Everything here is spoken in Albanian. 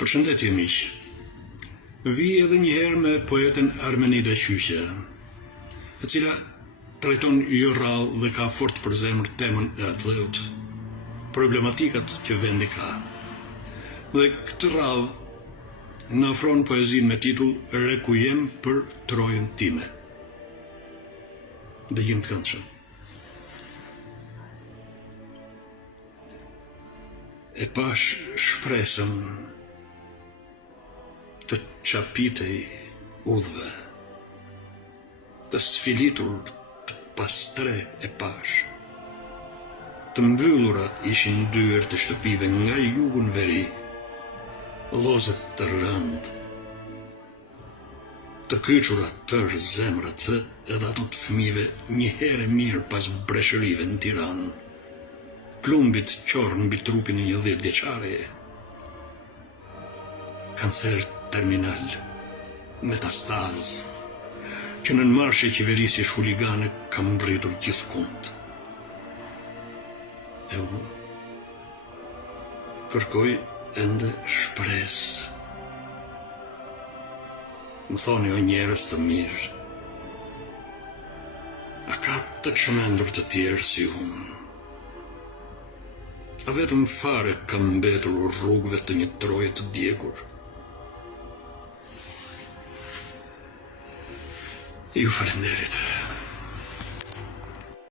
Përshëndetje miq. Vi edhe një herë me poeten Armenida Qyqja, e cila trajton jo rrallë dhe ka fort për zemër temën e atdheut, problematikat që vendi ka. Dhe këtë radhë në ofron poezinë me titull Requiem për Trojën time. Dëgjim të këndshëm. E pash shpresën të qapitej udhve, të sfilitur të pastre e pash, të mbyllura ishin dyert të shtëpive nga jugu në veri, llozet të rënd, të kyçura tër zemrat dhe edhe ato të fëmijëve një herë mirë pas breshërive në Tiranë, plumbit qorë mbi trupin e një 10 vjeçare, kancer terminal, metastaz, që në marshe qeverisje huligane ka mbritur gjithkund. E unë kërkoj ende shpresë. Më thoni o njerëz të mirë, a ka të çmendur të tjerë si unë? A vetëm fare kam mbetur rrugëve të një Troje të djegur? Ju faleminderit.